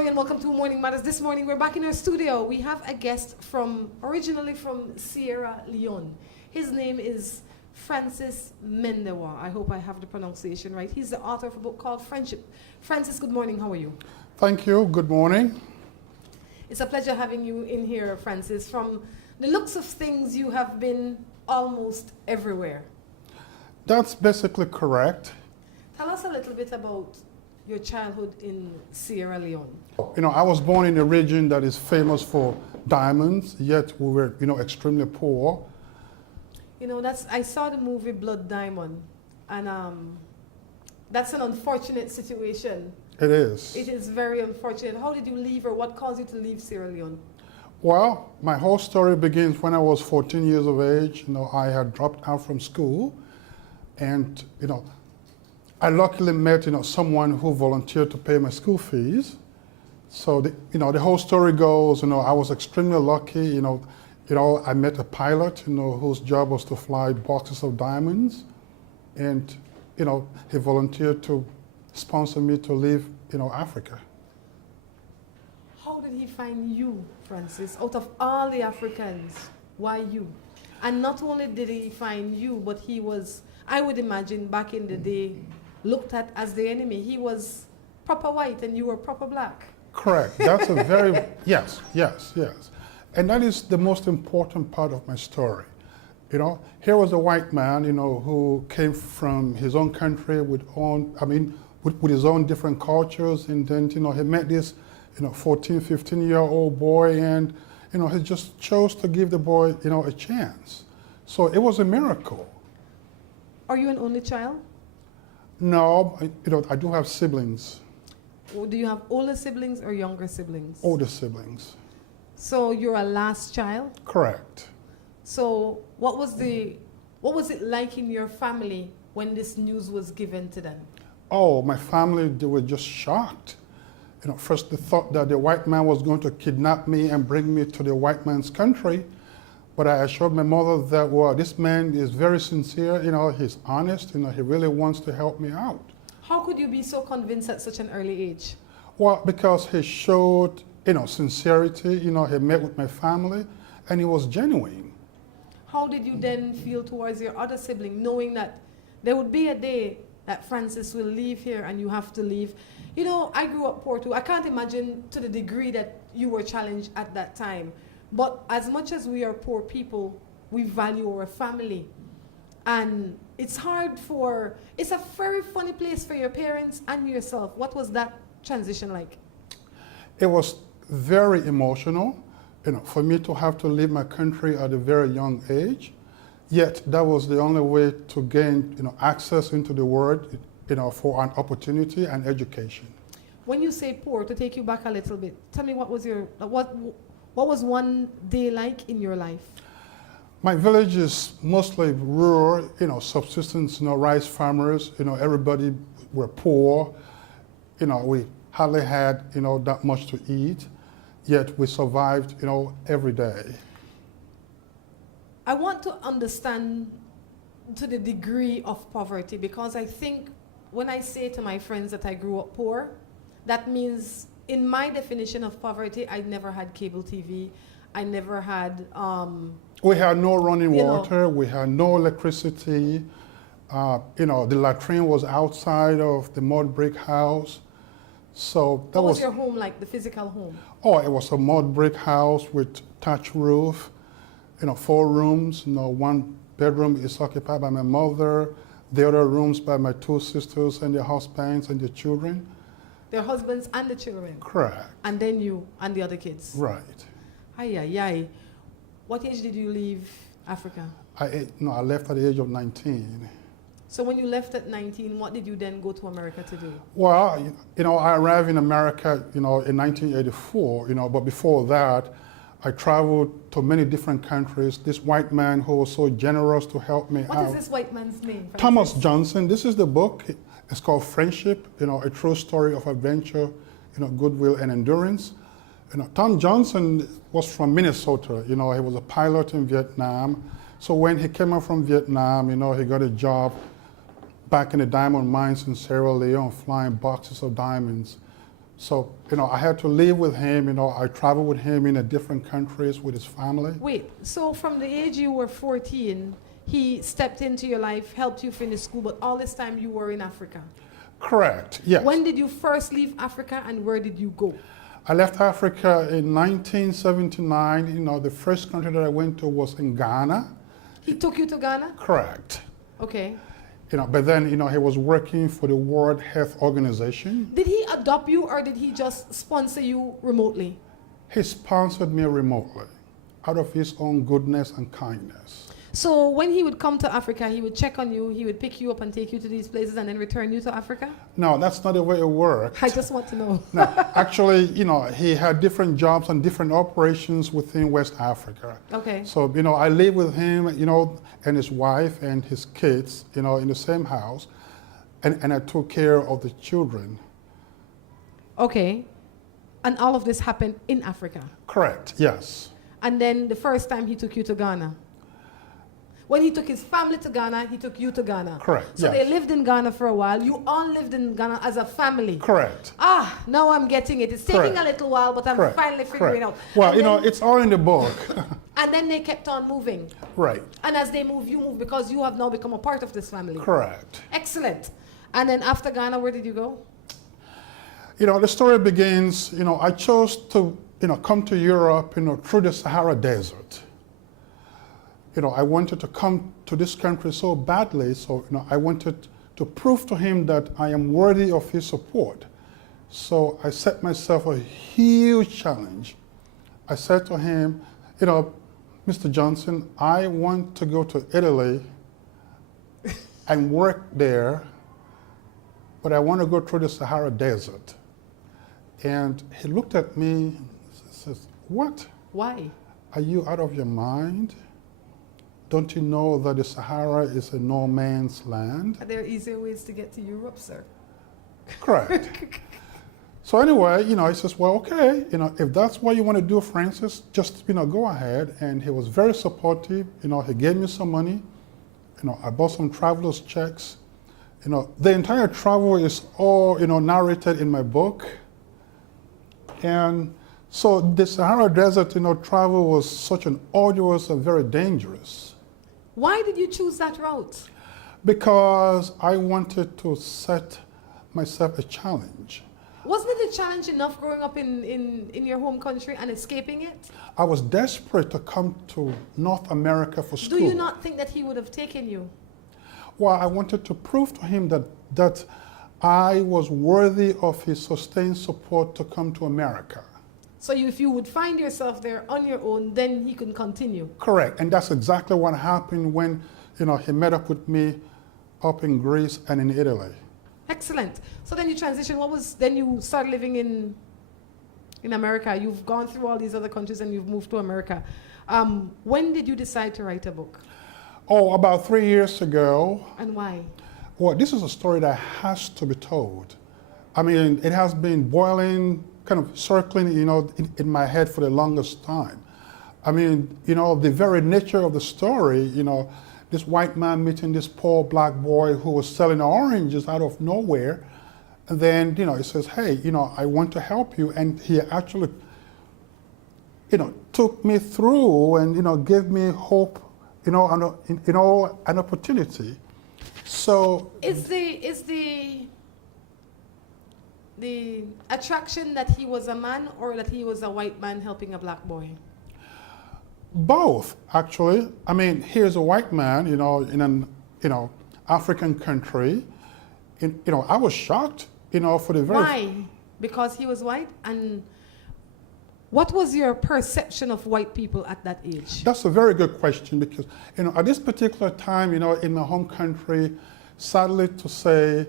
morning and welcome to Morning Matters. This morning we're back in our studio. We have a guest originally from Sierra Leone. His name is Francis Mendewah. I hope I have the pronunciation right. He's the author of a book called Friendship. Francis, good morning. How are you? Thank you. Good morning. It's a pleasure having you in here, Francis. From the looks of things, you have been almost everywhere. That's basically correct. Tell us a little bit about your childhood in Sierra Leone. You know, I was born in a region that is famous for diamonds, yet we were, extremely poor. You know, I saw the movie Blood Diamond, and that's an unfortunate situation. It is. It is very unfortunate. How did you leave, or what caused you to leave Sierra Leone? Well, my whole story begins when I was 14 years of age. I had dropped out from school, and, I luckily met, someone who volunteered to pay my school fees. So, the whole story goes, I was extremely lucky, I met a pilot, whose job was to fly boxes of diamonds. And, he volunteered to sponsor me to leave, Africa. How did he find you, Francis? Out of all the Africans, why you? And not only did he find you, but he was, I would imagine, back in the day, looked at as the enemy. He was proper white and you were proper black. Correct. That's a very, yes. And that is the most important part of my story. Here was a white man, who came from his own country with his own different cultures, and then, he met this, 14, 15-year-old boy, and, he just chose to give the boy, a chance. So it was a miracle. Are you an only child? No, I do have siblings. Do you have older siblings or younger siblings? Older siblings. So you're a last child? Correct. So what was it like in your family when this news was given to them? Oh, my family, they were just shocked. First they thought that the white man was going to kidnap me and bring me to the white man's country. But I assured my mother that, well, this man is very sincere, he's honest, he really wants to help me out. How could you be so convinced at such an early age? Well, because he showed, sincerity, he met with my family, and he was genuine. How did you then feel towards your other sibling, knowing that there would be a day that Francis will leave here and you have to leave? I grew up poor too. I can't imagine to the degree that you were challenged at that time. But as much as we are poor people, we value our family. And it's a very funny place for your parents and yourself. What was that transition like? It was very emotional, for me to have to leave my country at a very young age. Yet that was the only way to gain, access into the world, for an opportunity and education. When you say poor, to take you back a little bit, tell me what was one day like in your life? My village is mostly rural, subsistence, rice farmers, everybody were poor. We hardly had, that much to eat, yet we survived, every day. I want to understand to the degree of poverty, because I think when I say to my friends that I grew up poor, that means in my definition of poverty, I never had cable TV. I never had... we had no running water. We had no electricity. The latrine was outside of the mud brick house. So that what was your home like, the physical home? Oh, it was a mud brick house with thatch roof, 4 rooms. One bedroom is occupied by my mother, the other rooms by my 2 sisters and their husbands and their children. Their husbands and the children? Correct. And then you and the other kids? Right. Ay. What age did you leave Africa? I left at the age of 19. So when you left at 19, what did you then go to America to do? Well, I arrived in America, in 1984, but before that, I traveled to many different countries. This white man who was so generous to help me out. What is this white man's name? Francis? Thomas Johnson. This is the book. It's called Friendship, a true story of adventure, goodwill and endurance. Tom Johnson was from Minnesota. He was a pilot in Vietnam. So when he came out from Vietnam, he got a job back in the diamond mines in Sierra Leone, flying boxes of diamonds. So, I had to live with him. I traveled with him in different countries with his family. Wait, so from the age you were 14, he stepped into your life, helped you finish school, but all this time you were in Africa? Correct, yes. When did you first leave Africa and where did you go? I left Africa in 1979. The first country that I went to was in Ghana. He took you to Ghana? Correct. Okay. But then, he was working for the World Health Organization. Did he adopt you or did he just sponsor you remotely? He sponsored me remotely out of his own goodness and kindness. So when he would come to Africa, he would check on you, he would pick you up and take you to these places and then return you to Africa? No, that's not the way it worked. I just want to know. No, actually, he had different jobs and different operations within West Africa. Okay. So, I lived with him, and his wife and his kids, in the same house, and I took care of the children. Okay. And all of this happened in Africa? Correct, yes. And then the first time he took you to Ghana? When he took his family to Ghana, he took you to Ghana. Correct, So yes. they lived in Ghana for a while. You all lived in Ghana as a family. Correct. Ah, now I'm getting it. It's taking a little while, but I'm finally figuring it out. Well, And then, it's all in the book. and then they kept on moving. Right. And as they move, you move because you have now become a part of this family. Correct. Excellent. And then after Ghana, where did you go? The story begins, I chose to, come to Europe, through the Sahara Desert. I wanted to come to this country so badly, so I wanted to prove to him that I am worthy of his support. So I set myself a huge challenge. I said to him, Mr. Johnson, I want to go to Italy and work there, but I want to go through the Sahara Desert. And he looked at me and says, what? Why? Are you out of your mind? Don't you know that the Sahara is a no man's land? Are there easier ways to get to Europe, sir? Correct. So anyway, he says, well, okay, if that's what you want to do, Francis, just, go ahead. And he was very supportive. He gave me some money. I bought some traveler's checks. The entire travel is all, narrated in my book. And so the Sahara Desert, travel was such an arduous and very dangerous. Why did you choose that route? Because I wanted to set myself a challenge. Wasn't it a challenge enough growing up in your home country and escaping it? I was desperate to come to North America for school. Do you not think that he would have taken you? Well, I wanted to prove to him that I was worthy of his sustained support to come to America. So if you would find yourself there on your own, then he can continue. Correct, and that's exactly what happened when he met up with me up in Greece and in Italy. Excellent. So then you transitioned. Then you started living in America. You've gone through all these other countries and you've moved to America. When did you decide to write a book? Oh, about 3 years ago. And why? Well, this is a story that has to be told. I mean, it has been boiling, kind of circling, in my head for the longest time. I mean, the very nature of the story, this white man meeting this poor black boy who was selling oranges out of nowhere. And then, he says, hey, I want to help you. And he actually, took me through and, gave me hope, an opportunity. So is the attraction that he was a man or that he was a white man helping a black boy? both, actually. I mean, here's a white man, in an, African country. I was shocked, for the very... Why? Because he was white? And what was your perception of white people at that age? That's a very good question because, at this particular time, in my home country, sadly to say,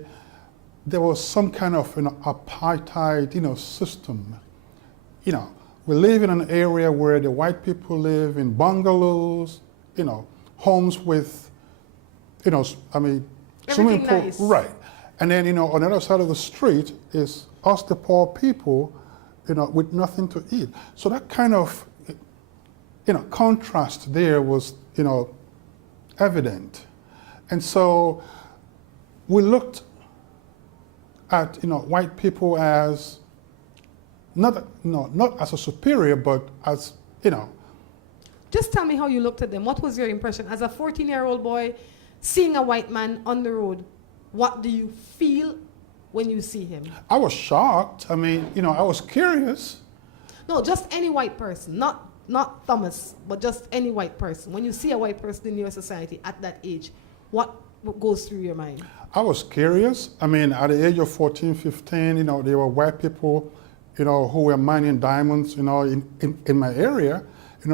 there was some kind of, apartheid, system. We live in an area where the white people live in bungalows, homes with, swimming pool, nice. right. And then, on the other side of the street is us, the poor people, with nothing to eat. So that kind of, contrast there was, evident. And so we looked at, white people as, not as a superior, but as, Just tell me how you looked at them. What was your impression as a 14-year-old boy seeing a white man on the road? What do you feel when you see him? I was shocked. I mean, I was curious. No, just any white person, not Thomas, but just any white person. When you see a white person in your society at that age, what goes through your mind? I was curious. I mean, at the age of 14, 15, there were white people, who were mining diamonds, in my area.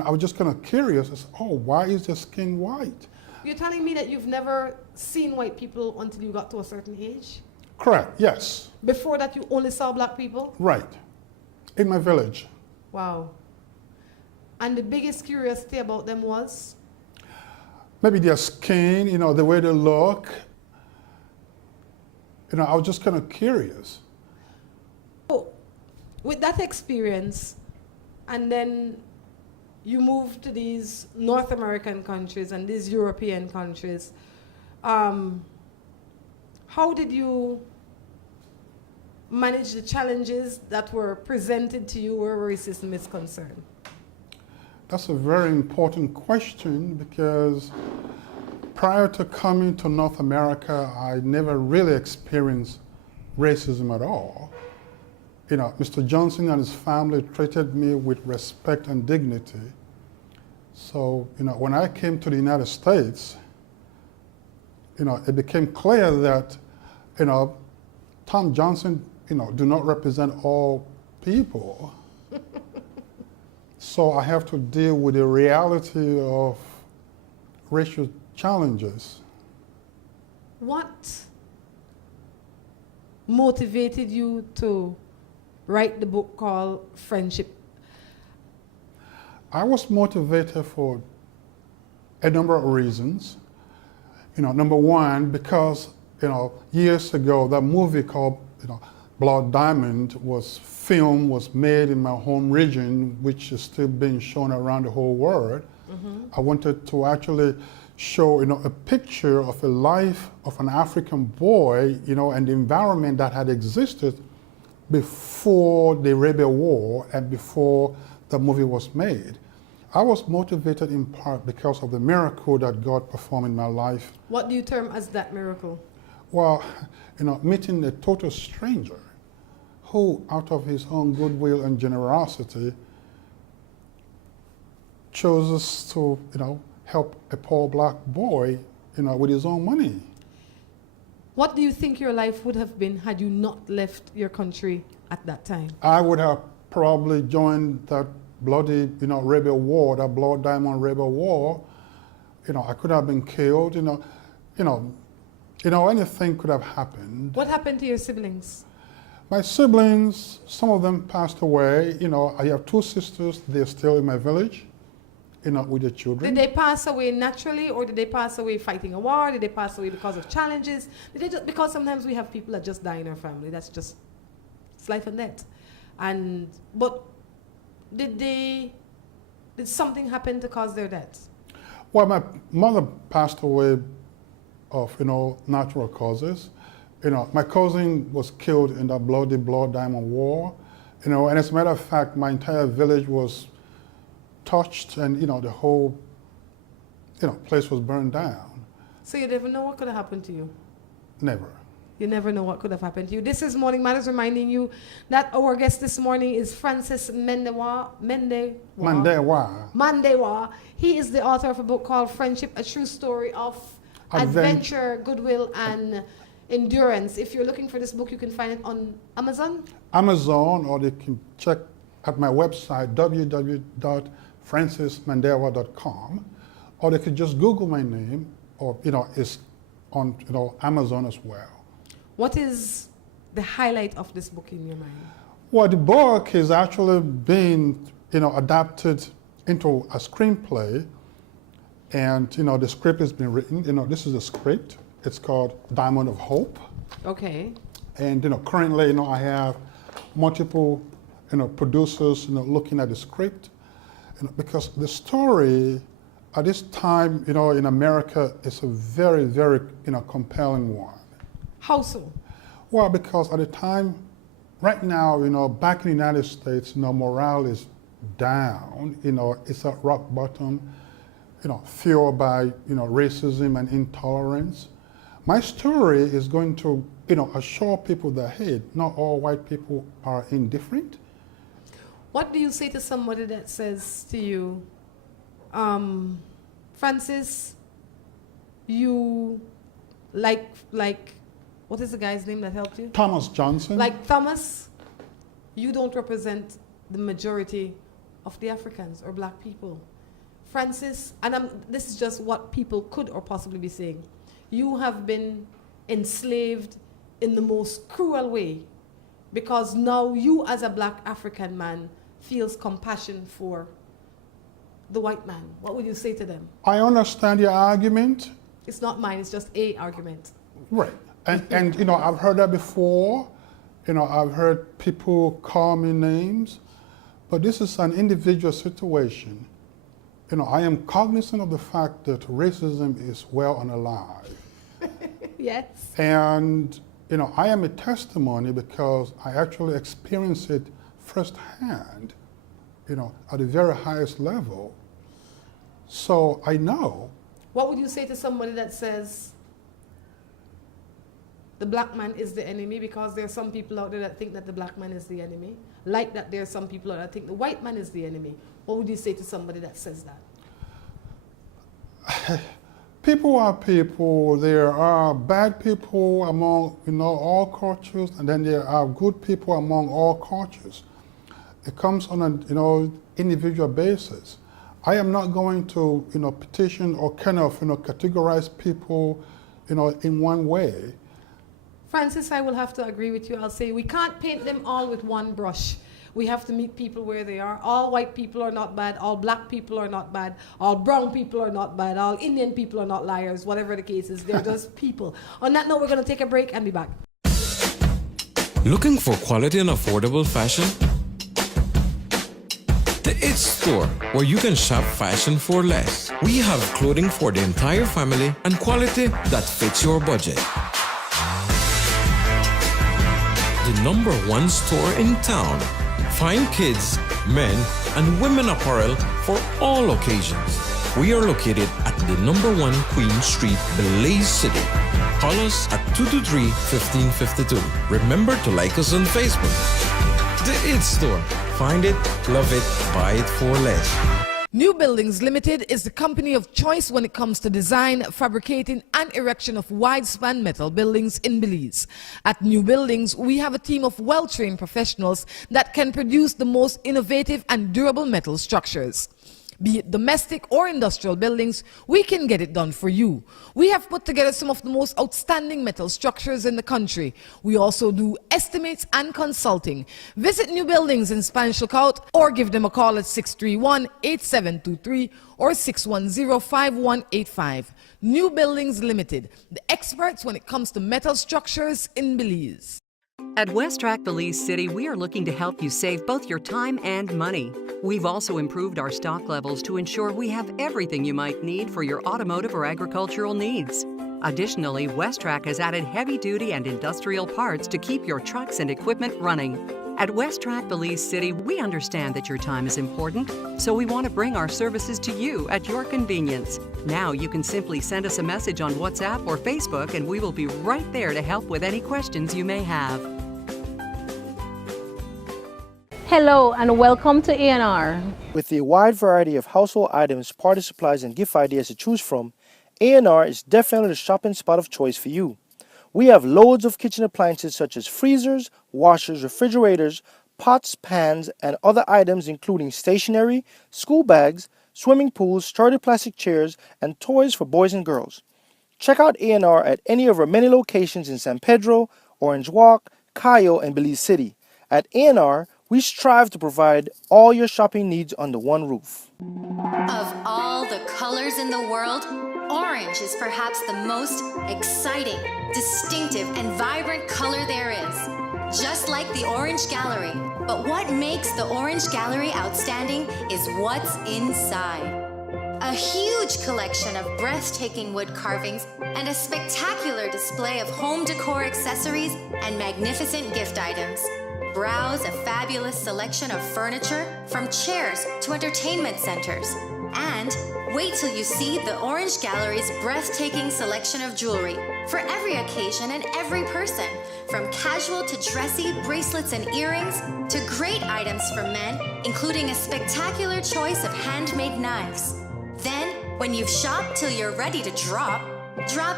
I was just kind of curious. I said, oh, why is their skin white? You're telling me that you've never seen white people until you got to a certain age? Correct, yes. Before that, you only saw black people? Right. In my village. Wow. And the biggest curiosity about them was? Maybe their skin, the way they look. I was just kind of curious. So, with that experience, and then you moved to these North American countries and these European countries, how did you manage the challenges that were presented to you where racism is concerned? That's a very important question because prior to coming to North America, I never really experienced racism at all. Mr. Johnson and his family treated me with respect and dignity. So, when I came to the United States, it became clear that, Tom Johnson, do not represent all people. So I have to deal with the reality of racial challenges. What motivated you to write the book called Friendship? I was motivated for a number of reasons. Number one, because, years ago, that movie called, Blood Diamond was made in my home region, which is still being shown around the whole world. Mm-hmm. I wanted to actually show, a picture of a life of an African boy, and the environment that had existed before the Rebel War and before the movie was made. I was motivated in part because of the miracle that God performed in my life. What do you term as that miracle? Well, meeting a total stranger who, out of his own goodwill and generosity, chooses to, help a poor black boy, with his own money. What do you think your life would have been had you not left your country at that time? I would have probably joined that bloody, rebel war, that Blood Diamond rebel war. I could have been killed, anything could have happened. What happened to your siblings? My siblings, some of them passed away. I have two sisters, they're still in my village, with their children. Did they pass away naturally, or did they pass away fighting a war? Did they pass away because of challenges? Did they just, because sometimes we have people that just die in our family. That's just, it's life and death. But did something happen to cause their deaths? Well, my mother passed away of, natural causes. My cousin was killed in that bloody Blood Diamond War. And as a matter of fact, my entire village was touched and, the whole, place was burned down. So you never know what could have happened to you? Never. You never know what could have happened to you. This is Morning Matters reminding you that our guest this morning is Francis Mendewah. Mendewah. He is the author of a book called Friendship, a True Story of Adventure, Goodwill, and Endurance. If you're looking for this book, you can find it on Amazon? Amazon, or you can check at my website, www.francismendewah.com, or they could just Google my name, or, it's on, Amazon as well. What is the highlight of this book in your mind? Well, the book is actually being, adapted into a screenplay, and, the script has been written. This is a script. It's called Diamond of Hope. Okay. And, currently, I have multiple, producers, looking at the script, because the story at this time, in America, is a very, very, compelling one. How so? Well, because at the time, right now, back in the United States, morale is down. It's at rock bottom, fueled by, racism and intolerance. My story is going to, assure people that, hey, not all white people are indifferent. What do you say to somebody that says to you, Francis, you like, what is the guy's name that helped you? Thomas Johnson. Like Thomas, you don't represent the majority of the Africans or black people. Francis, and this is just what people could or possibly be saying. You have been enslaved in the most cruel way because now you as a black African man feels compassion for the white man. What would you say to them? I understand your argument. It's not mine, it's just a argument. Right. And I've heard that before. I've heard people call me names, but this is an individual situation. I am cognizant of the fact that racism is well and alive. Yes. And, I am a testimony because I actually experienced it firsthand, at the very highest level. So I know. What would you say to somebody that says the black man is the enemy, because there are some people out there that think that the black man is the enemy, like that there are some people out there that think the white man is the enemy? What would you say to somebody that says that? People are people. There are bad people among, all cultures, and then there are good people among all cultures. It comes on an, individual basis. I am not going to, petition or kind of, categorize people, in one way. Francis, I will have to agree with you. I'll say we can't paint them all with one brush. We have to meet people where they are. All white people are not bad. All black people are not bad. All brown people are not bad. All Indian people are not liars. Whatever the case is, they're just people. On that note, we're going to take a break and be back. Looking for quality and affordable fashion? The It Store, where you can shop fashion for less. We have clothing for the entire family and quality that fits your budget. The #1 store in town. Find kids, men, and women apparel for all occasions. We are located at the #1 Queen Street, Belize City. Call us at 223-1552. Remember to like us on Facebook. The It Store. Find it, love it, buy it for less. New Buildings Limited is the company of choice when it comes to design, fabricating, and erection of wide-span metal buildings in Belize. At New Buildings, we have a team of well-trained professionals that can produce the most innovative and durable metal structures. Be it domestic or industrial buildings, we can get it done for you. We have put together some of the most outstanding metal structures in the country. We also do estimates and consulting. Visit New Buildings in Spanish Lookout or give them a call at 631-8723 or 610-5185. New Buildings Limited, the experts when it comes to metal structures in Belize. At WestTrack Belize City, we are looking to help you save both your time and money. We've also improved our stock levels to ensure we have everything you might need for your automotive or agricultural needs. Additionally, WestTrack has added heavy-duty and industrial parts to keep your trucks and equipment running. At WestTrack Belize City, we understand that your time is important, so we want to bring our services to you at your convenience. Now you can simply send us a message on WhatsApp or Facebook, and we will be right there to help with any questions you may have. Hello and welcome to A&R. With a wide variety of household items, party supplies, and gift ideas to choose from, A&R is definitely the shopping spot of choice for you. We have loads of kitchen appliances such as freezers, washers, refrigerators, pots, pans, and other items including stationery, school bags, swimming pools, sturdy plastic chairs, and toys for boys and girls. Check out A&R at any of our many locations in San Pedro, Orange Walk, Cayo, and Belize City. At A&R, we strive to provide all your shopping needs under one roof. Of all the colors in the world, orange is perhaps the most exciting, distinctive, and vibrant color there is. Just like the Orange Gallery. But what makes the Orange Gallery outstanding is what's inside. A huge collection of breathtaking wood carvings and a spectacular display of home decor accessories and magnificent gift items. Browse a fabulous selection of furniture, from chairs to entertainment centers. And wait till you see the Orange Gallery's breathtaking selection of jewelry for every occasion and every person, from casual to dressy bracelets and earrings to great items for men, including a spectacular choice of handmade knives. Then, when you've shopped till you're ready to drop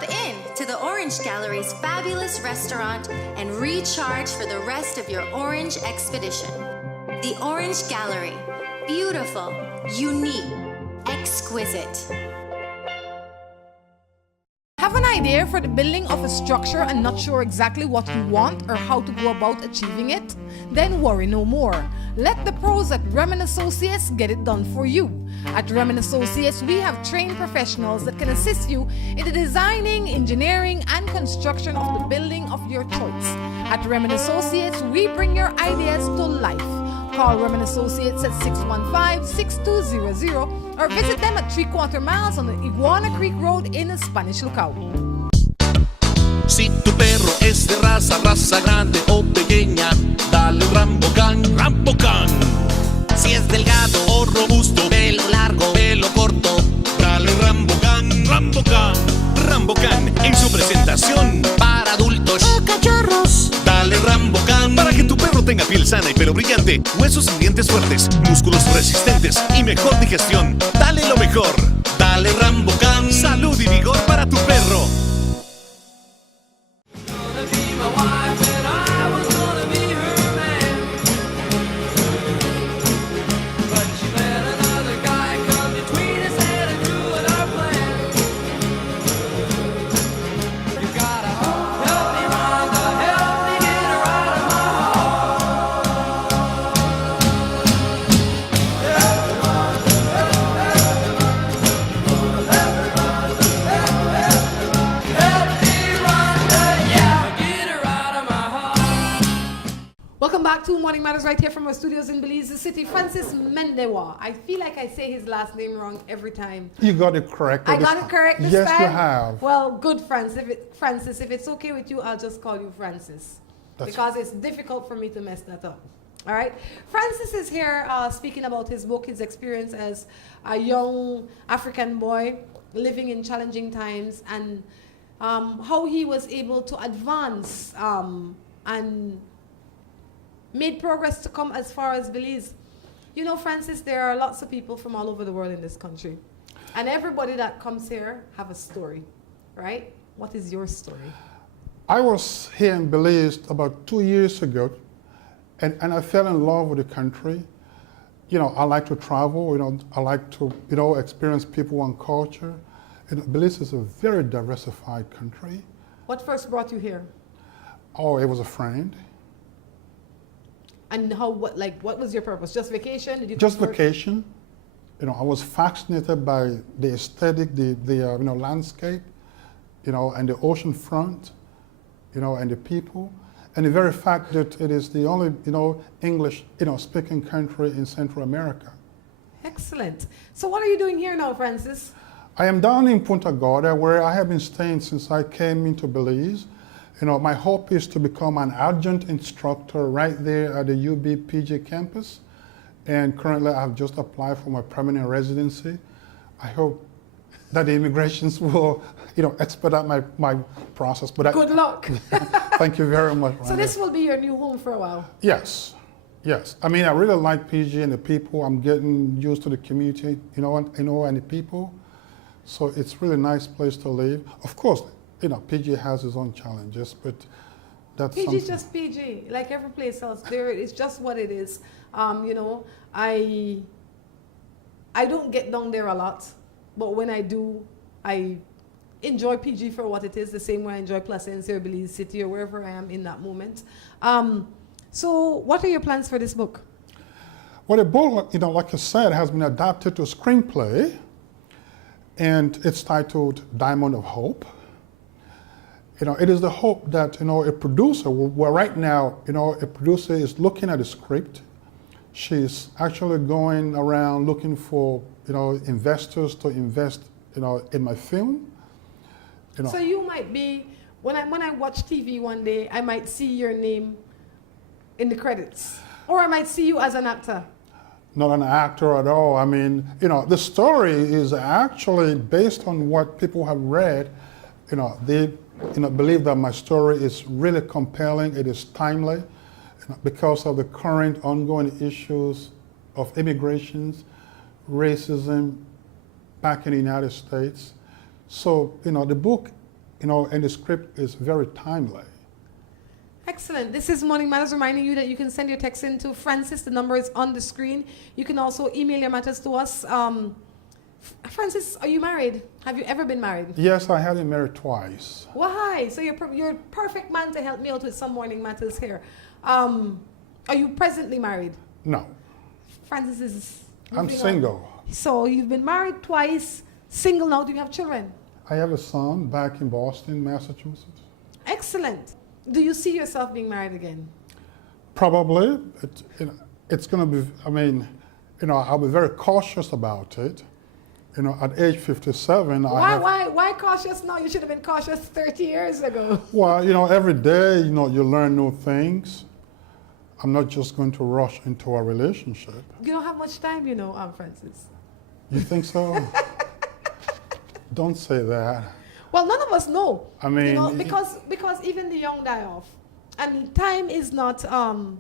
in to the Orange Gallery's fabulous restaurant and recharge for the rest of your Orange expedition. The Orange Gallery. Beautiful, unique, exquisite. Have an idea for the building of a structure and not sure exactly what you want or how to go about achieving it? Then worry no more. Let the pros at Remen Associates get it done for you. At Remen Associates, we have trained professionals that can assist you in the designing, engineering, and construction of the building of your choice. At Remen Associates, we bring your ideas to life. Call Remen Associates at 615-6200 or visit them at 3/4 miles on the Iguana Creek Road in the Spanish Lookout. Si tu perro es de raza grande o pequeña, dale Rambocan, Rambocan. Si es delgado o robusto, pelo largo, pelo corto, dale Rambocan, Rambocan. Rambocan en su presentación para adultos o cachorros. Dale Rambocan para que tu perro tenga piel sana y pelo brillante, huesos y dientes fuertes, músculos resistentes y mejor digestión. Dale lo mejor. Dale Rambocan. Salud y vigor para tu perro. Welcome back to Morning Matters right here from our studios in Belize City. Francis Mendewah. I feel like I say his last name wrong every time. You got it correct. I got it correct this yes, time? Yes, you have. Well, good, Francis. If it's okay with you, I'll just call you Francis. Because it's difficult for me to mess that up. All right? Francis is here speaking about his book, his experience as a young African boy living in challenging times, and how he was able to advance and made progress to come as far as Belize. You know, Francis, there are lots of people from all over the world in this country. And everybody that comes here have a story, right? What is your story? I was here in Belize about 2 years ago, and I fell in love with the country. You know, I like to travel, you know, I like to, you know, experience people and culture. And Belize is a very diversified country. What first brought you here? Oh, it was a friend. And what was your purpose? Just vacation? Did you just vacation. You know, I was fascinated by the aesthetic, the you know, landscape, you know, and the ocean front, you know, and the people, and the very fact that it is the only, you know, English, you know, speaking country in Central America. Excellent. So what are you doing here now, Francis? I am down in Punta Gorda, where I have been staying since I came into Belize. You know, my hope is to become an adjunct instructor right there at the UB-PG campus. And currently I've just applied for my permanent residency. I hope that the immigrations will, you know, expedite my process. But good luck. Thank you very much, Rhonda. So this will be your new home for a while? Yes, yes. I mean, I really like PG and the people. I'm getting used to the community, you know, and the people. So it's really nice place to live. Of course, you know, PG has its own challenges, but that's PG something. is just PG, like every place else. There, it's just what it is. You know, I don't get down there a lot, but when I do, I enjoy PG for what it is, the same way I enjoy Placencia or Belize City or wherever I am in that moment. So what are your plans for this book? Well, the book, you know, like I said, has been adapted to a screenplay, and it's titled Diamond of Hope. You know, it is the hope that, you know, a producer, well, right now, you know, a producer is looking at a script. She's actually going around looking for, investors to invest, in my film. So you might be, when I watch TV one day, I might see your name in the credits. Or I might see you as an actor. Not an actor at all. I mean, the story is actually based on what people have read. They believe that my story is really compelling. It is timely because of the current ongoing issues of immigrations, racism back in the United States. So, the book, and the script is very timely. Excellent. This is Morning Matters reminding you that you can send your text in to Francis. The number is on the screen. You can also email your matters to us. Francis, are you married? Have you ever been married? Yes, I have been married twice. Why? So you're a perfect man to help me out with some morning matters here. Are you presently married? No. Francis is... I'm single. So you've been married twice, single now. Do you have children? I have a son back in Boston, Massachusetts. Excellent. Do you see yourself being married again? Probably. It's going to be, I'll be very cautious about it. At age 57, Why cautious now? You should have been cautious 30 years ago. Well, every day, you learn new things. I'm not just going to rush into a relationship. You don't have much time, Francis. You think so? Don't say that. Well, none of us know. I mean, because even the young die off, and time is not on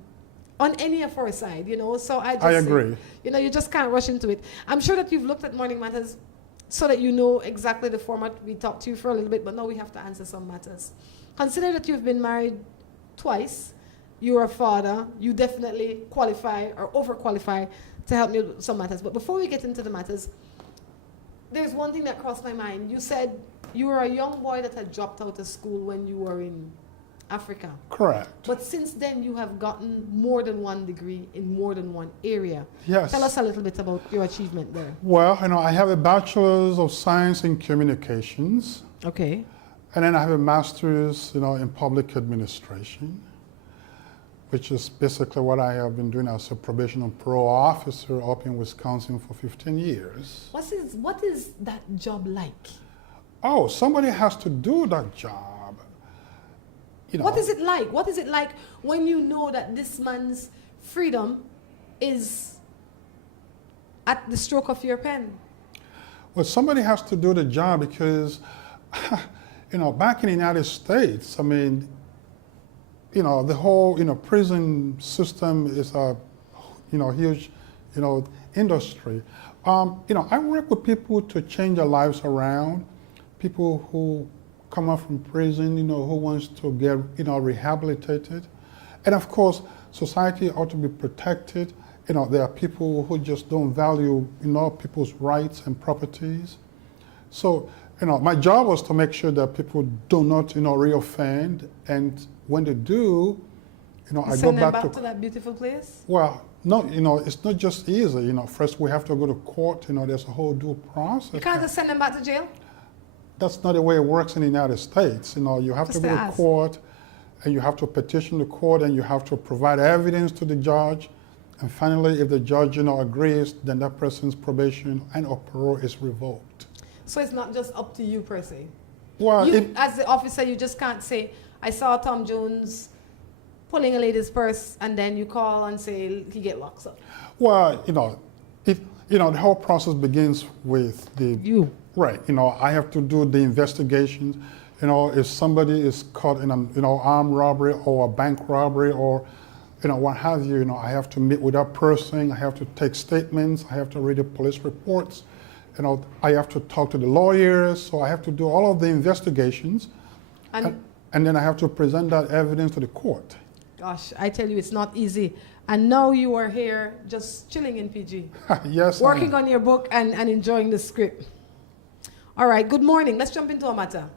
any of our side, So I agree. Say, you just can't rush into it. I'm sure that you've looked at Morning Matters so that you know exactly the format. We talked to you for a little bit, but now we have to answer some matters. Consider that you've been married twice. You're a father. You definitely qualify or overqualify to help me with some matters. But before we get into the matters, there's one thing that crossed my mind. You said you were a young boy that had dropped out of school when you were in Africa. Correct. But since then, you have gotten more than one degree in more than one area. Yes. Tell us a little bit about your achievement there. Well, I have a Bachelor's of Science in Communications. Okay. And then I have a Master's, in Public Administration, which is basically what I have been doing as a probation and parole officer up in Wisconsin for 15 years. What is that job like? Oh, somebody has to do that job. What is it like? What is it like when you know that this man's freedom is at the stroke of your pen? Well, somebody has to do the job because, back in the United States, the whole, prison system is a, huge, industry. I work with people to change their lives around, people who come out from prison, who wants to get, rehabilitated. And of course, society ought to be protected. There are people who just don't value, people's rights and properties. So, my job was to make sure that people do not, reoffend. And when they do, I go back to that beautiful place? Well, no, it's not just easy. First we have to go to court. There's a whole due process. You can't just send them back to jail? That's not the way it works in the United States. You have to go to court, and you have to petition the court, and you have to provide evidence to the judge. And finally, if the judge, agrees, then that person's probation and or parole is revoked. So it's not just up to you per se? Well, as the officer, you just can't say, I saw Tom Jones pulling a lady's purse, and then you call and say he get locked up. Well, the whole process begins with you. Right. I have to do the investigations. If somebody is caught in an armed robbery or a bank robbery or what have you, I have to meet with that person. I have to take statements. I have to read the police reports. I have to talk to the lawyers. So I have to do all of the investigations. And then I have to present that evidence to the court. Gosh, I tell you, it's not easy. And now you are here just chilling in PG. Yes. Working on your book and enjoying the script. All right, good morning. Let's jump into a matter.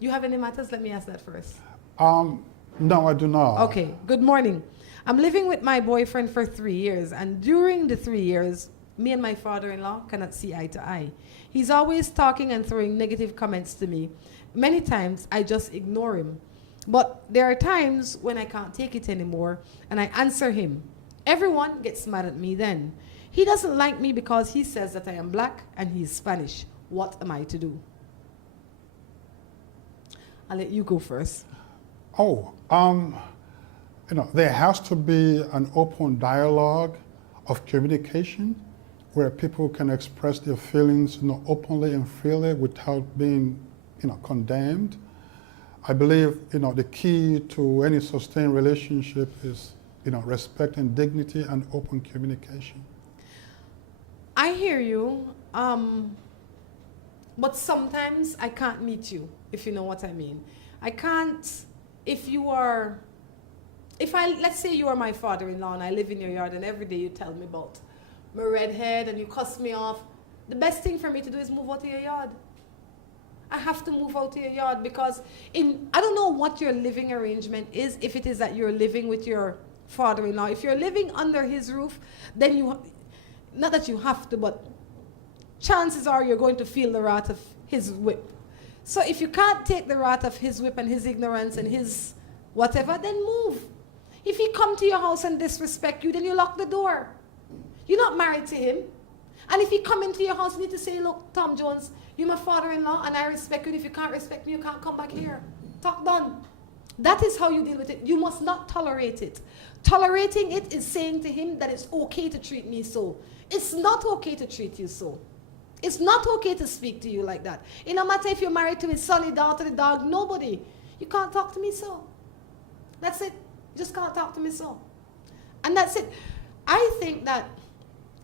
You have any matters? Let me ask that first. No, I do not. Okay, good morning. I'm living with my boyfriend for 3 years, and during the 3 years, me and my father-in-law cannot see eye to eye. He's always talking and throwing negative comments to me. Many times, I just ignore him. But there are times when I can't take it anymore, and I answer him. Everyone gets mad at me then. He doesn't like me because he says that I am black and he's Spanish. What am I to do? I'll let you go first. There has to be an open dialogue of communication where people can express their feelings, openly and freely without being, condemned. I believe, the key to any sustained relationship is, respect and dignity and open communication. I hear you, but sometimes I can't meet you, if you know what I mean. I can't, let's say you are my father-in-law and I live in your yard and every day you tell me about my redhead and you cuss me off. The best thing for me to do is move out of your yard. I have to move out of your yard because I don't know what your living arrangement is, if it is that you're living with your father-in-law. If you're living under his roof, then not that you have to, but chances are you're going to feel the wrath of his whip. So if you can't take the wrath of his whip and his ignorance and his whatever, then move. If he come to your house and disrespect you, then you lock the door. You're not married to him. And if he come into your house, you need to say, look, Tom Jones, you're my father-in-law and I respect you. And if you can't respect me, you can't come back here. Talk done. That is how you deal with it. You must not tolerate it. Tolerating it is saying to him that it's okay to treat me so. It's not okay to treat you so. It's not okay to speak to you like that. It no matter if you're married to his son, his daughter, the dog, nobody. You can't talk to me so. That's it. You just can't talk to me so. And that's it. I think that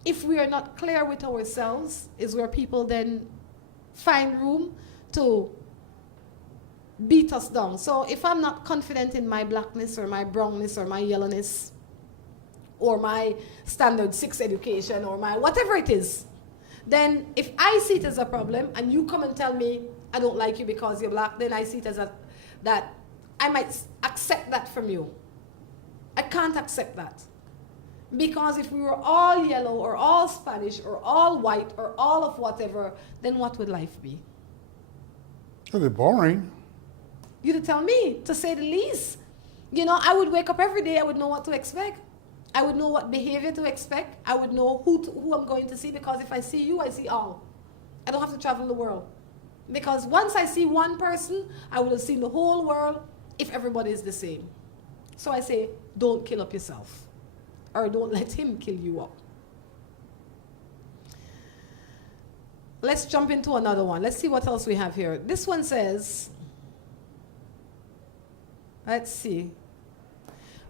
if we are not clear with ourselves is where people then find room to beat us down. So if I'm not confident in my blackness or my brownness or my yellowness or my standard 6 education or my whatever it is, then if I see it as a problem and you come and tell me I don't like you because you're black, then I see it as that I might accept that from you. I can't accept that. Because if we were all yellow or all Spanish or all white or all of whatever, then what would life be? It would be boring. You'd tell me, to say the least. I would wake up every day, I would know what to expect. I would know what behavior to expect. I would know who I'm going to see, because if I see you, I see all. I don't have to travel the world. Because once I see one person, I would have seen the whole world if everybody is the same. So I say, don't kill up yourself. Or don't let him kill you up. Let's jump into another one. Let's see what else we have here. This one says, let's see.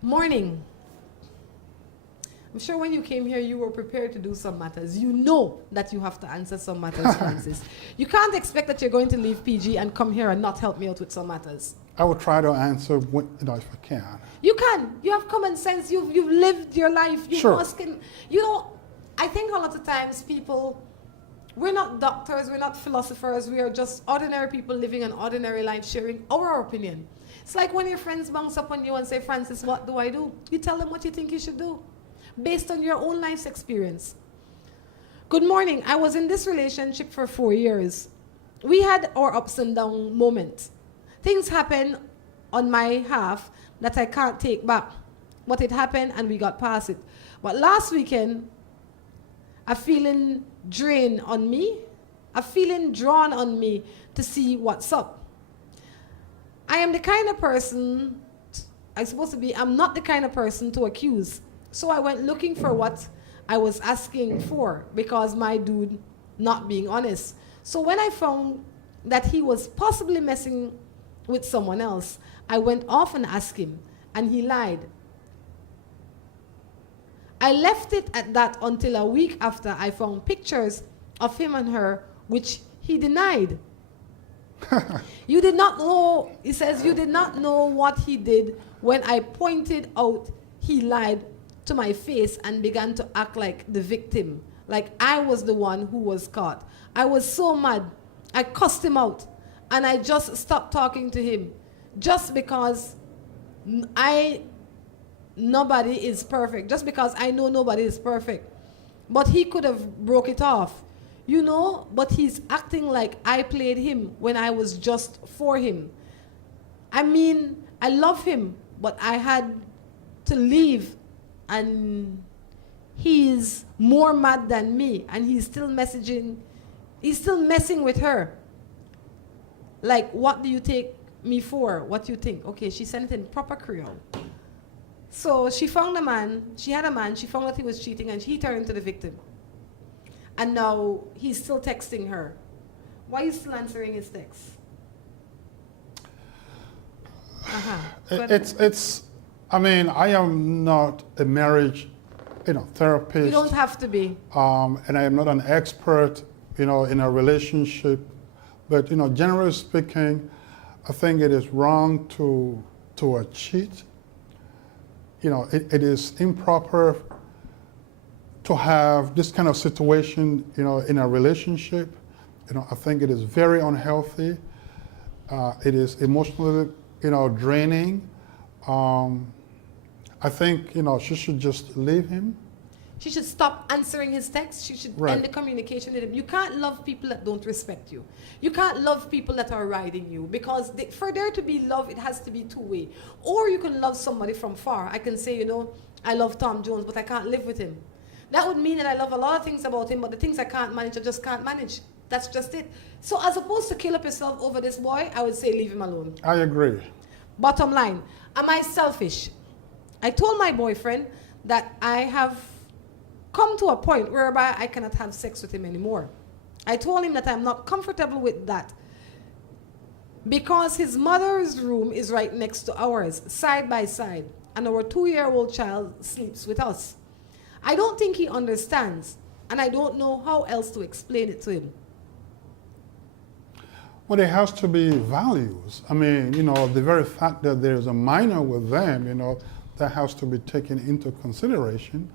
Morning. I'm sure when you came here, you were prepared to do some matters. You know that you have to answer some matters, Francis. You can't expect that you're going to leave PG and come here and not help me out with some matters. I will try to answer if I can. You can. You have common sense. You've lived your life. Sure. I think a lot of times people, we're not doctors, we're not philosophers, we are just ordinary people living an ordinary life, sharing our opinion. It's like when your friends bounce up on you and say, Francis, what do I do? You tell them what you think you should do, based on your own life's experience. Good morning. I was in this relationship for 4 years. We had our ups and down moments. Things happen on my half that I can't take back. But it happened and we got past it. But last weekend, a feeling drawn on me to see what's up. I am the kind of person, I'm not the kind of person to accuse. So I went looking for what I was asking for, because my dude not being honest. So when I found that he was possibly messing with someone else, I went off and asked him, and he lied. I left it at that until a week after I found pictures of him and her, which he denied. You did not know, he says, you did not know what he did when I pointed out he lied to my face and began to act like the victim, like I was the one who was caught. I was so mad. I cussed him out. And I just stopped talking to him, just because nobody is perfect, just because I know nobody is perfect. But he could have broke it off, but he's acting like I played him when I was just for him. I mean, I love him, but I had to leave, and he's more mad than me and he's still messing with her. Like, what do you take me for? What do you think? Okay, she sent it in proper Creole. So she found a man, she had a man, she found out he was cheating and he turned into the victim. And now he's still texting her. Why are you still answering his texts? I mean, I am not a marriage, therapist. You don't have to be. And I am not an expert, in a relationship. But, generally speaking, I think it is wrong to cheat. It is improper to have this kind of situation, in a relationship. I think it is very unhealthy. It is emotionally, draining. I think, she should just leave him. She should stop answering his texts. She should end the communication with him. You can't love people that don't respect you. You can't love people that are riding you, because for there to be love, it has to be two-way. Or you can love somebody from far. I can say, I love Tom Jones, but I can't live with him. That would mean that I love a lot of things about him, but the things I can't manage, I just can't manage. That's just it. So as opposed to kill up yourself over this boy, I would say leave him alone. I agree. Bottom line, am I selfish? I told my boyfriend that I have come to a point whereby I cannot have sex with him anymore. I told him that I'm not comfortable with that because his mother's room is right next to ours, side by side, and our 2-year-old child sleeps with us. I don't think he understands, and I don't know how else to explain it to him. Well, there has to be values. I mean, the very fact that there's a minor with them, that has to be taken into consideration.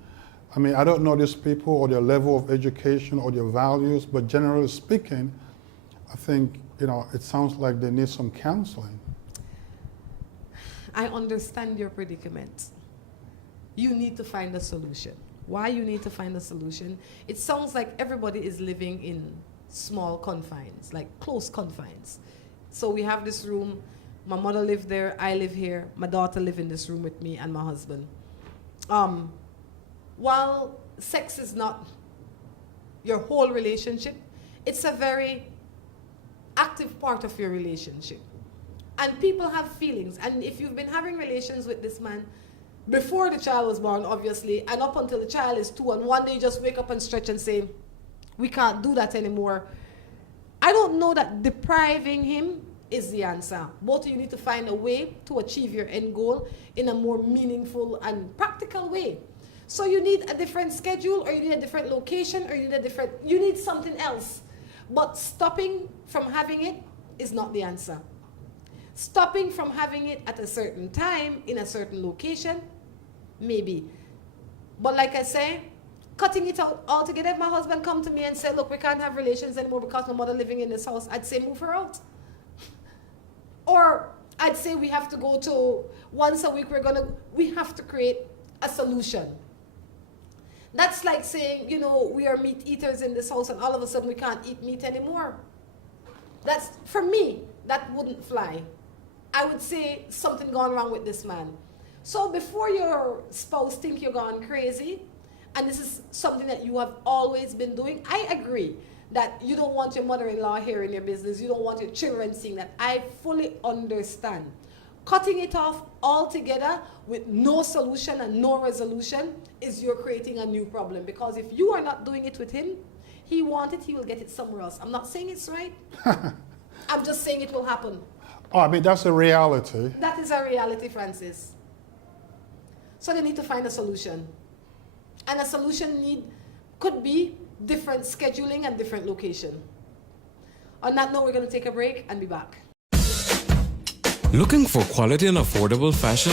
I mean, I don't know these people or their level of education or their values, but generally speaking, I think, it sounds like they need some counseling. I understand your predicament. You need to find a solution. Why you need to find a solution? It sounds like everybody is living in small confines, like close confines. So we have this room, my mother lived there, I live here, my daughter live in this room with me and my husband. While sex is not your whole relationship, it's a very active part of your relationship. And people have feelings. And if you've been having relations with this man before the child was born, obviously, and up until the child is 2, and one day you just wake up and stretch and say, we can't do that anymore. I don't know that depriving him is the answer. Both of you need to find a way to achieve your end goal in a more meaningful and practical way. So you need a different schedule, or you need a different location, or you need something else. But stopping from having it is not the answer. Stopping from having it at a certain time, in a certain location, maybe. But like I say, cutting it out altogether. If my husband come to me and say, look, we can't have relations anymore because my mother living in this house, I'd say move her out. Or I'd say we have to go to once a week, we have to create a solution. That's like saying, we are meat eaters in this house and all of a sudden we can't eat meat anymore. That's, for me, that wouldn't fly. I would say something gone wrong with this man. So before your spouse think you're gone crazy, and this is something that you have always been doing, I agree that you don't want your mother-in-law hearing your business, you don't want your children seeing that. I fully understand. Cutting it off altogether with no solution and no resolution is you're creating a new problem, because if you are not doing it with him, he wants it, he will get it somewhere else. I'm not saying it's right. I'm just saying it will happen. Oh, I mean, that's a reality. That is a reality, Francis. So they need to find a solution. And a solution could be different scheduling and different location. On that note, we're going to take a break and be back. Looking for quality and affordable fashion?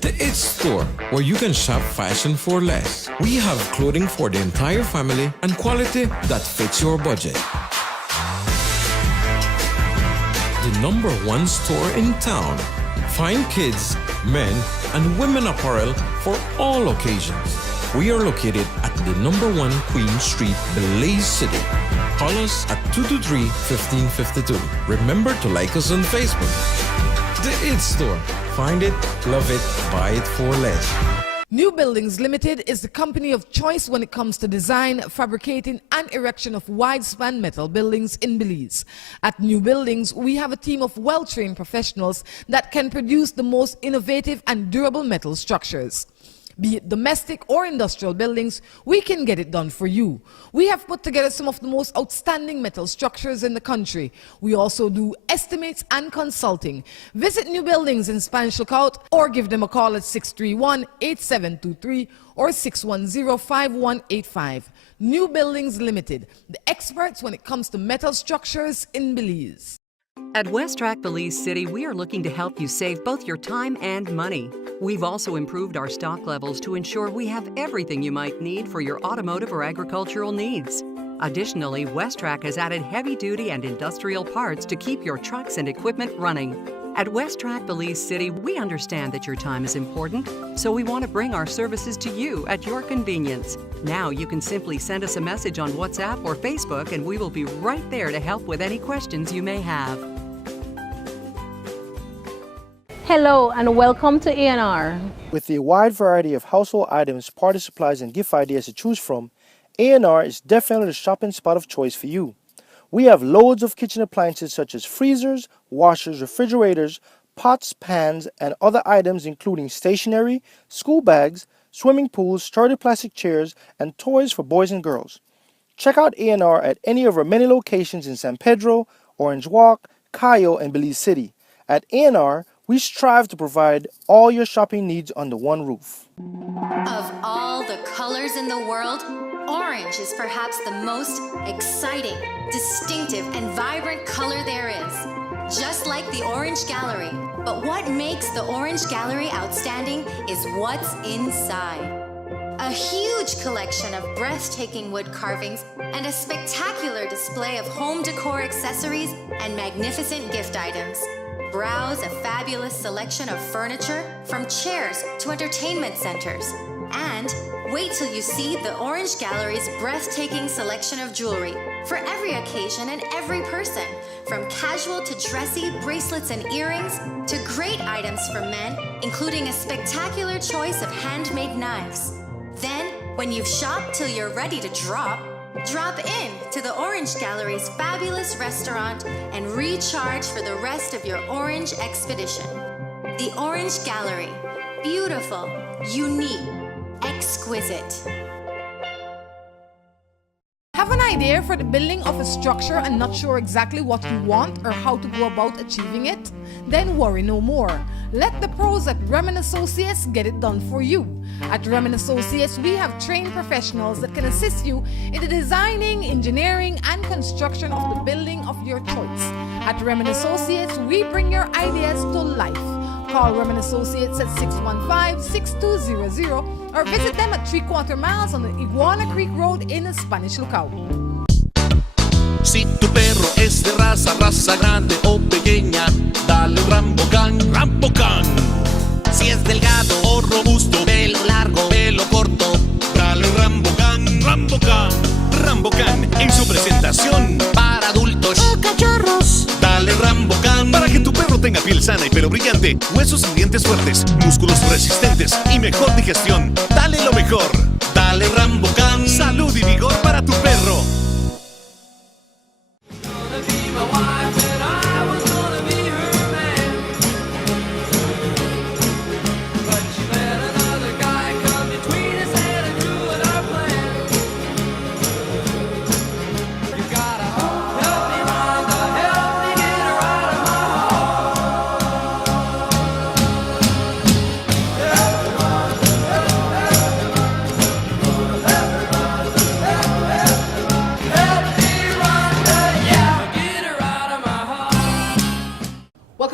The It Store, where you can shop fashion for less. We have clothing for the entire family and quality that fits your budget. The #1 store in town. Fine kids, men, and women apparel for all occasions. We are located at the #1 Queen Street, Belize City. Call us at 223-1552. Remember to like us on Facebook. The It Store. Find it, love it, buy it for less. New Buildings Limited is the company of choice when it comes to design, fabricating, and erection of wide-span metal buildings in Belize. At New Buildings, we have a team of well-trained professionals that can produce the most innovative and durable metal structures. Be it domestic or industrial buildings, we can get it done for you. We have put together some of the most outstanding metal structures in the country. We also do estimates and consulting. Visit New Buildings in Spanish Lookout or give them a call at 631-8723 or 610-5185. New Buildings Limited, the experts when it comes to metal structures in Belize. At West-Trac Belize City, we are looking to help you save both your time and money. We've also improved our stock levels to ensure we have everything you might need for your automotive or agricultural needs. Additionally, West-Trac has added heavy-duty and industrial parts to keep your trucks and equipment running. At West-Trac Belize City, we understand that your time is important, so we want to bring our services to you at your convenience. Now you can simply send us a message on WhatsApp or Facebook and we will be right there to help with any questions you may have. Hello and welcome to A&R. With a wide variety of household items, party supplies, and gift ideas to choose from, A&R is definitely the shopping spot of choice for you. We have loads of kitchen appliances such as freezers, washers, refrigerators, pots, pans, and other items including stationery, school bags, swimming pools, sturdy plastic chairs, and toys for boys and girls. Check out A&R at any of our many locations in San Pedro, Orange Walk, Cayo, and Belize City. At A&R, we strive to provide all your shopping needs under one roof. Of all the colors in the world, orange is perhaps the most exciting, distinctive, and vibrant color there is. Just like the Orange Gallery. But what makes the Orange Gallery outstanding is what's inside. A huge collection of breathtaking wood carvings and a spectacular display of home decor accessories and magnificent gift items. Browse a fabulous selection of furniture, from chairs to entertainment centers. And wait till you see the Orange Gallery's breathtaking selection of jewelry for every occasion and every person, from casual to dressy bracelets and earrings to great items for men, including a spectacular choice of handmade knives. Then, when you've shopped till you're ready to drop in to the Orange Gallery's fabulous restaurant and recharge for the rest of your orange expedition. The Orange Gallery. Beautiful, unique, exquisite. Have an idea for the building of a structure and not sure exactly what you want or how to go about achieving it? Then worry no more. Let the pros at Remen Associates get it done for you. At Remen Associates, we have trained professionals that can assist you in the designing, engineering, and construction of the building of your choice. At Remen Associates, we bring your ideas to life. Call Remen Associates at 615-6200 or visit them at 3/4 miles on the Iguana Creek Road in Spanish Lookout. Si tu perro es de raza grande o pequeña, dale un Rambocan, Rambocan. Si es delgado o robusto, pelo largo, pelo corto, dale un Rambocan, Rambocan. Rambocan en su presentación para adultos o cachorros. Dale Rambocan para que tu perro tenga piel sana y pelo brillante, huesos y dientes fuertes, músculos resistentes y mejor digestión. Dale lo mejor. Dale Rambocan. Salud y vigor para tu perro.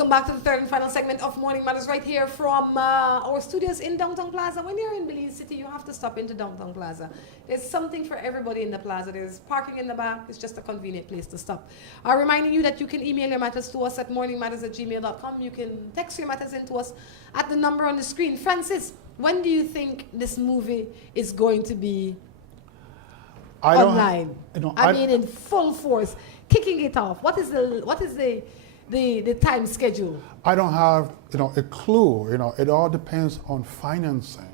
Back to the third and final segment of Morning Matters right here from our studios in Downtown Plaza. When you're in Belize City, you have to stop into Downtown Plaza. There's something for everybody in the plaza. There's parking in the back. It's just a convenient place to stop. Reminding you that you can email your matters to us at morningmatters@gmail.com. You can text your matters in to us at the number on the screen. Francis, when do you think this movie is going to be online? I mean, in full force, kicking it off. What is the time schedule? I don't have a clue. It all depends on financing.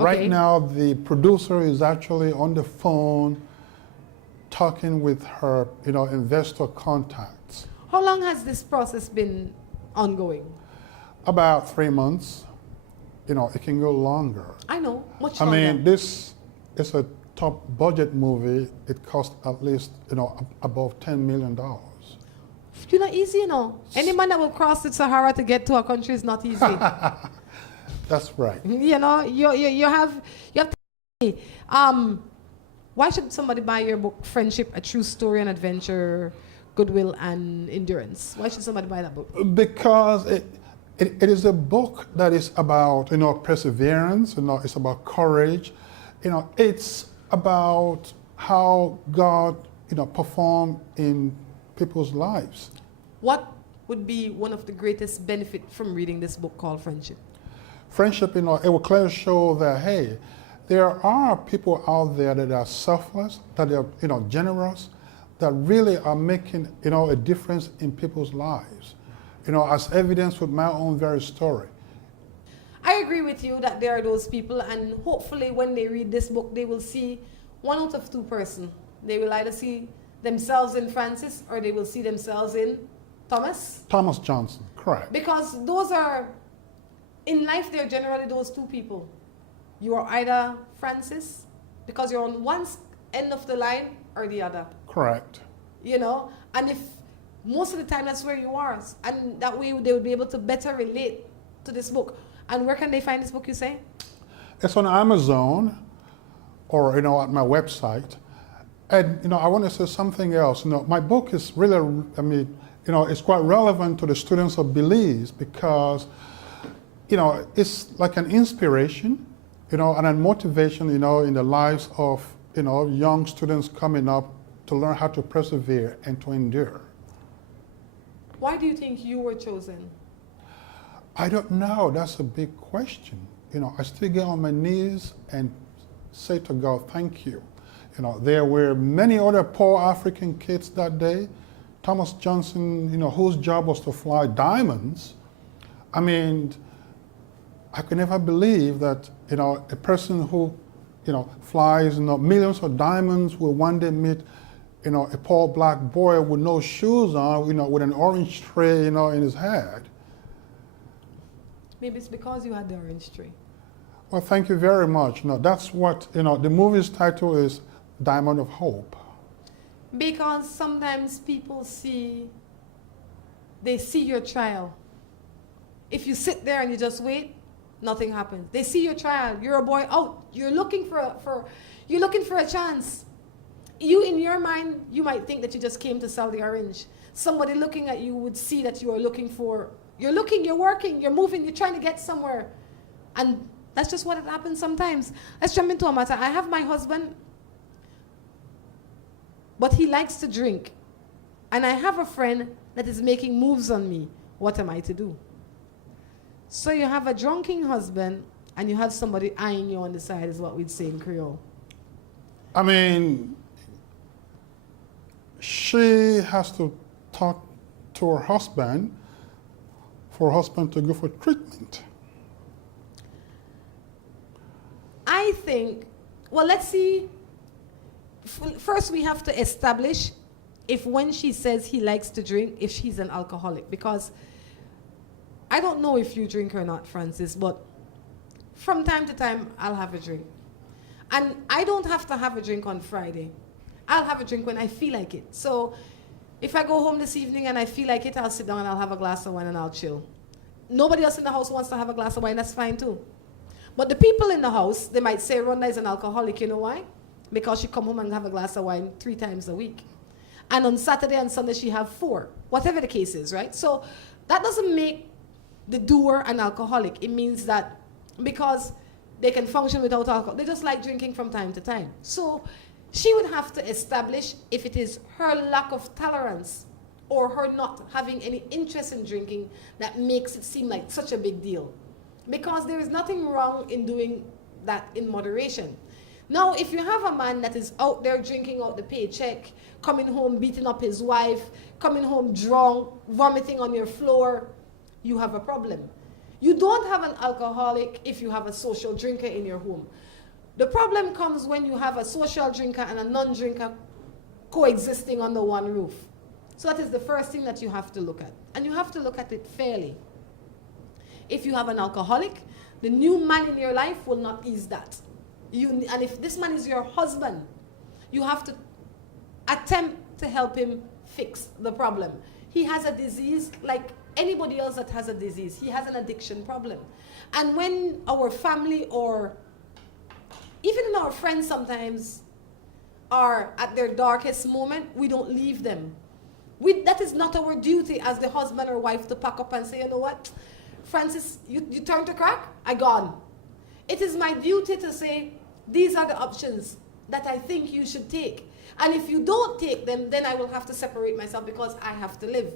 Right now, the producer is actually on the phone talking with her, investor contacts. How long has this process been ongoing? About 3 months. It can go longer. I know, much longer. I mean, this is a top budget movie. It cost at least, above $10 million. You're not easy, Any man that will cross the Sahara to get to a country is not easy. That's right. You have to. Why should somebody buy your book, Friendship, A True Story and Adventure, Goodwill and Endurance? Why should somebody buy that book? Because it is a book that is about, perseverance, it's about courage. It's about how God, performed in people's lives. What would be one of the greatest benefits from reading this book called Friendship? Friendship, it will clearly show that, hey, there are people out there that are selfless, that are, generous, that really are making, a difference in people's lives. As evidence with my own very story. I agree with you that there are those people, and hopefully when they read this book, they will see 1 out of 2 persons. They will either see themselves in Francis or they will see themselves in Thomas. Thomas Johnson, correct. Because those are, in life, they're generally those 2 people. You are either Francis, because you're on one end of the line, or the other. Correct. And if most of the time that's where you are, and that way they would be able to better relate to this book. And where can they find this book, you say? It's on Amazon, or at my website. And I want to say something else. My book is really, it's quite relevant to the students of Belize because, it's like an inspiration, and a motivation, in the lives of, young students coming up to learn how to persevere and to endure. Why do you think you were chosen? I don't know. That's a big question. I still get on my knees and say to God, thank you. There were many other poor African kids that day. Thomas Johnson, whose job was to fly diamonds. I mean, I could never believe that, a person who, flies, millions of diamonds will one day meet, a poor black boy with no shoes on, with an orange tray, in his head. Maybe it's because you had the orange tree. Well, thank you very much. That's what, the movie's title is Diamond of Hope. Because sometimes people they see your trial. If you sit there and you just wait, nothing happens. They see your trial. You're a boy out. You're looking for a chance. You, in your mind, you might think that you just came to sell the orange. Somebody looking at you would see that you are looking for. You're looking, you're working, you're moving, you're trying to get somewhere. And that's just what it happens sometimes. Let's jump into a matter. I have my husband, but he likes to drink. And I have a friend that is making moves on me. What am I to do? So you have a drunken husband and you have somebody eyeing you on the side, is what we'd say in Creole. I mean, she has to talk to her husband for her husband to go for treatment. I think, well, let's see. First, we have to establish if when she says he likes to drink, if she's an alcoholic. Because I don't know if you drink or not, Francis, but from time to time, I'll have a drink. And I don't have to have a drink on Friday. I'll have a drink when I feel like it. So if I go home this evening and I feel like it, I'll sit down and I'll have a glass of wine and I'll chill. Nobody else in the house wants to have a glass of wine, that's fine too. But the people in the house, they might say Rhonda is an alcoholic, you know why? Because she come home and have a glass of wine 3 times a week. And on Saturday and Sunday she have 4, whatever the case is, right? So that doesn't make the doer an alcoholic. It means that because they can function without alcohol, they just like drinking from time to time. So she would have to establish if it is her lack of tolerance or her not having any interest in drinking that makes it seem like such a big deal. Because there is nothing wrong in doing that in moderation. Now, if you have a man that is out there drinking out the paycheck, coming home beating up his wife, coming home drunk, vomiting on your floor, you have a problem. You don't have an alcoholic if you have a social drinker in your home. The problem comes when you have a social drinker and a non-drinker coexisting under one roof. So that is the first thing that you have to look at. And you have to look at it fairly. If you have an alcoholic, the new man in your life will not ease that. And if this man is your husband, you have to attempt to help him fix the problem. He has a disease like anybody else that has a disease. He has an addiction problem. And when our family or even in our friends sometimes are at their darkest moment, we don't leave them. That is not our duty as the husband or wife to pack up and say, you know what, Francis, you turn to crack, I gone. It is my duty to say, these are the options that I think you should take. And if you don't take them, then I will have to separate myself because I have to live.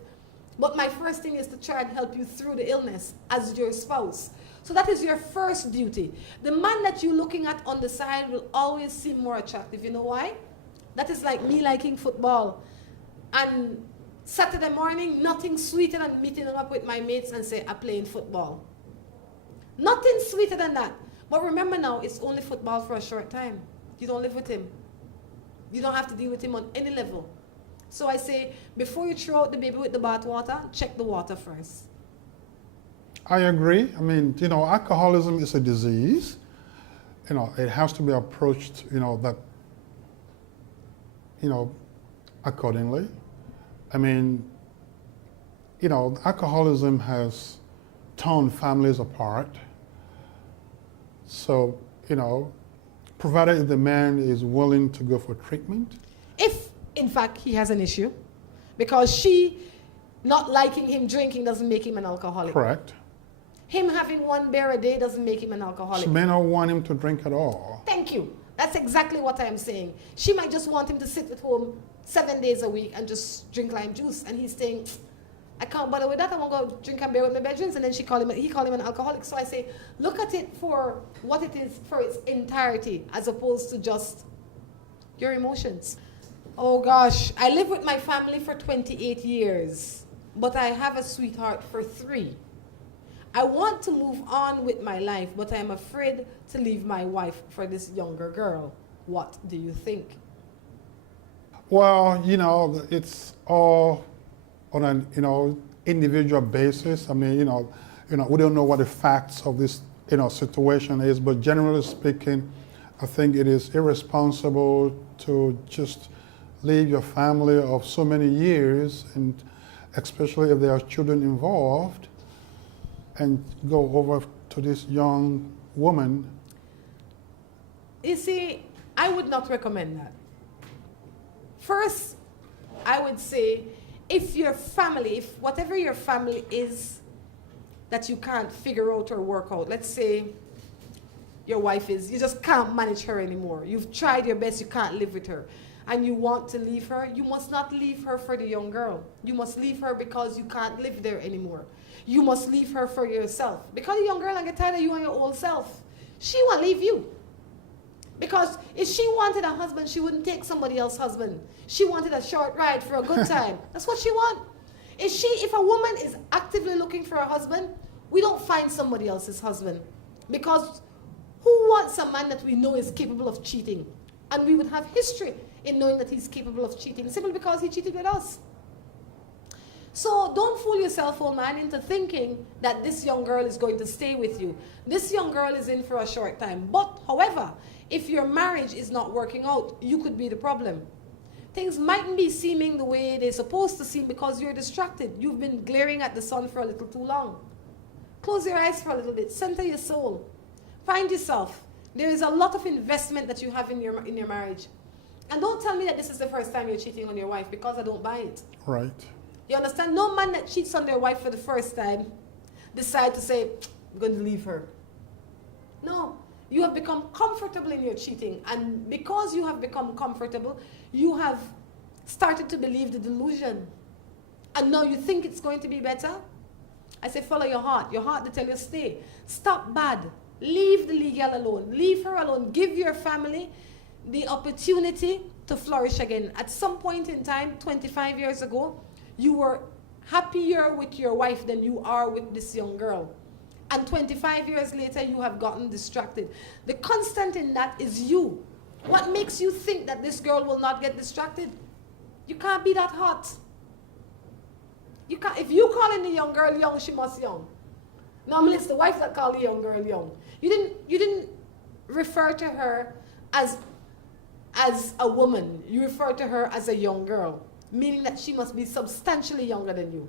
But my first thing is to try and help you through the illness as your spouse. So that is your first duty. The man that you're looking at on the side will always seem more attractive. You know why? That is like me liking football. And Saturday morning, nothing sweeter than meeting up with my mates and say, I'm playing football. Nothing sweeter than that. But remember now, it's only football for a short time. You don't live with him. You don't have to deal with him on any level. So I say, before you throw out the baby with the bathwater, check the water first. I agree. I mean, you know, alcoholism is a disease. You know, it has to be approached, accordingly. I mean, alcoholism has torn families apart. So, provided the man is willing to go for treatment. If, in fact, he has an issue, because she not liking him drinking doesn't make him an alcoholic. Correct. Him having one beer a day doesn't make him an alcoholic. She may not want him to drink at all. Thank you. That's exactly what I'm saying. She might just want him to sit at home 7 days a week and just drink lime juice. And he's saying, I can't bother with that. I want to go drink and beer with my bedrooms. And then he call him an alcoholic. So I say, look at it for what it is, for its entirety, as opposed to just your emotions. Oh gosh, I live with my family for 28 years, but I have a sweetheart for 3. I want to move on with my life, but I'm afraid to leave my wife for this younger girl. What do you think? Well, it's all on an, individual basis. I mean, we don't know what the facts of this, situation is, but generally speaking, I think it is irresponsible to just leave your family of so many years, and especially if there are children involved, and go over to this young woman. You see, I would not recommend that. First, I would say, if whatever your family is that you can't figure out or work out, let's say your wife you just can't manage her anymore. You've tried your best, you can't live with her, and you want to leave her, you must not leave her for the young girl. You must leave her because you can't live there anymore. You must leave her for yourself. Because the young girl will get tired of you and your old self. She won't leave you. Because if she wanted a husband, she wouldn't take somebody else's husband. She wanted a short ride for a good time. That's what she wants. If a woman is actively looking for a husband, we don't find somebody else's husband. Because who wants a man that we know is capable of cheating? And we would have history in knowing that he's capable of cheating, simply because he cheated with us. So don't fool yourself, old man, into thinking that this young girl is going to stay with you. This young girl is in for a short time. But, however, if your marriage is not working out, you could be the problem. Things mightn't be seeming the way they're supposed to seem because you're distracted. You've been glaring at the sun for a little too long. Close your eyes for a little bit. Center your soul. Find yourself. There is a lot of investment that you have in your marriage. And don't tell me that this is the first time you're cheating on your wife, because I don't buy it. Right. You understand? No man that cheats on their wife for the first time decide to say, I'm going to leave her. No. You have become comfortable in your cheating. And because you have become comfortable, you have started to believe the delusion. And now you think it's going to be better? I say follow your heart. Your heart to tell you stay. Stop bad. Leave the legal alone. Leave her alone. Give your family the opportunity to flourish again. At some point in time, 25 years ago, you were happier with your wife than you are with this young girl. and 25 years later you have gotten distracted. The constant in that is you. What makes you think that this girl will not get distracted? You can't be that hot. You can't. If you calling the young girl young, she must young. Normally it's the wife that call the young girl young. You didn't refer to her as a woman. You refer to her as a young girl, meaning that she must be substantially younger than you.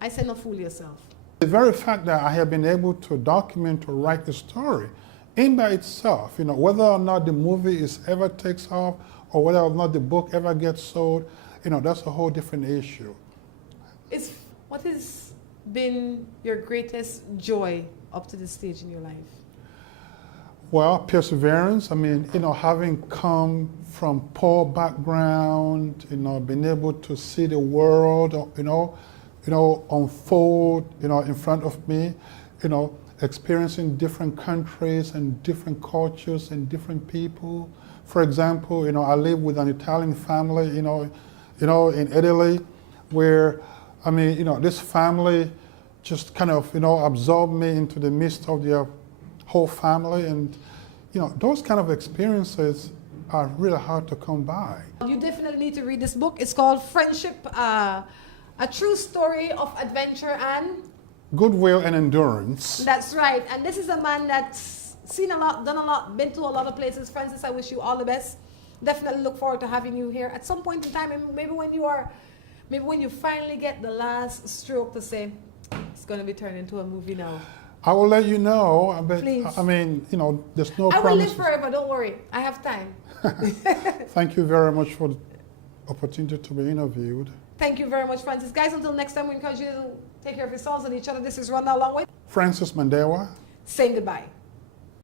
I say, not fool yourself. The very fact that I have been able to document or write a story in by itself, you know, whether or not the movie ever takes off or whether or not the book ever gets sold, you know, that's a whole different issue. What has been your greatest joy up to this stage in your life? Well, perseverance. I mean, you know, having come from poor background, you know, being able to see the world, you know, unfold, you know, in front of me, you know, experiencing different countries and different cultures and different people. For example, you know, I live with an Italian family, you know, in Italy, where, I mean, you know, this family just kind of, you know, absorbed me into the midst of their whole family, and, you know, those kind of experiences are really hard to come by. You definitely need to read this book. It's called Friendship, a true story of adventure and goodwill and endurance. That's right. And this is a man that's seen a lot, done a lot, been to a lot of places. Francis, I wish you all the best. Definitely look forward to having you here at some point in time. And maybe when you finally get the last stroke to say, it's going to be turned into a movie now. I will let you know. But please. I mean, you know, there's no I promise. will live forever, don't worry. I have time. Thank you very much for the opportunity to be interviewed. Thank you very much, Francis. Guys, until next time, we encourage you to take care of yourselves and each other. This is Rhonda along with Francis Mendewah. saying goodbye.